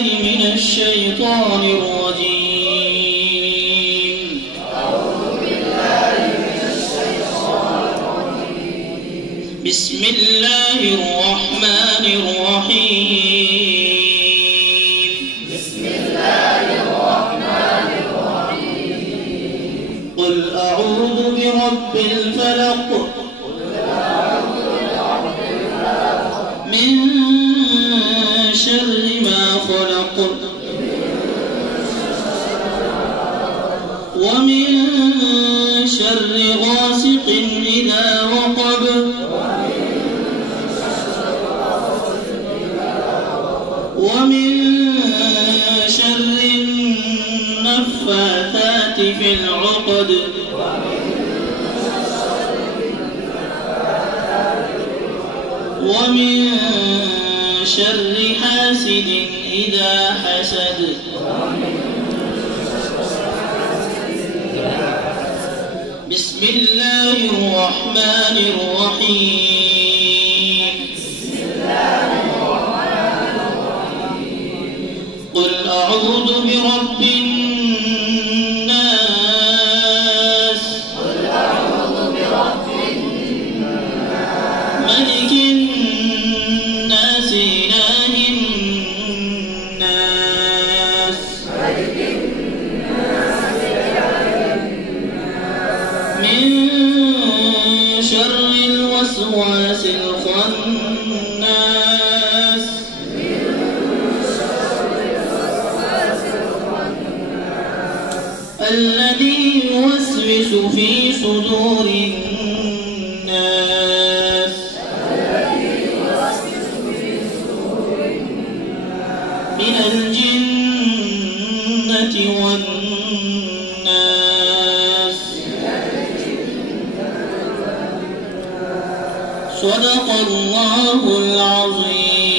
من الشيطان الرجيم. أعوذ بالله من الشيطان الرجيم. بسم الله الرحمن الرحيم. بسم الله الرحمن الرحيم. قل أعوذ برب الفلق. من شر ما خلق. ومن شر غاسق إذا وقب. ومن شر النفاثات في العقد. ومن شر حاسد إذا حسد. بسم الله الرحمن الرحيم. قل أعوذ برب الناس. ملك الناس إله الناس. من شر الوسواس الخناس. الذي يوسوس في صدور الناس من الجنة والناس. صدق الله العظيم.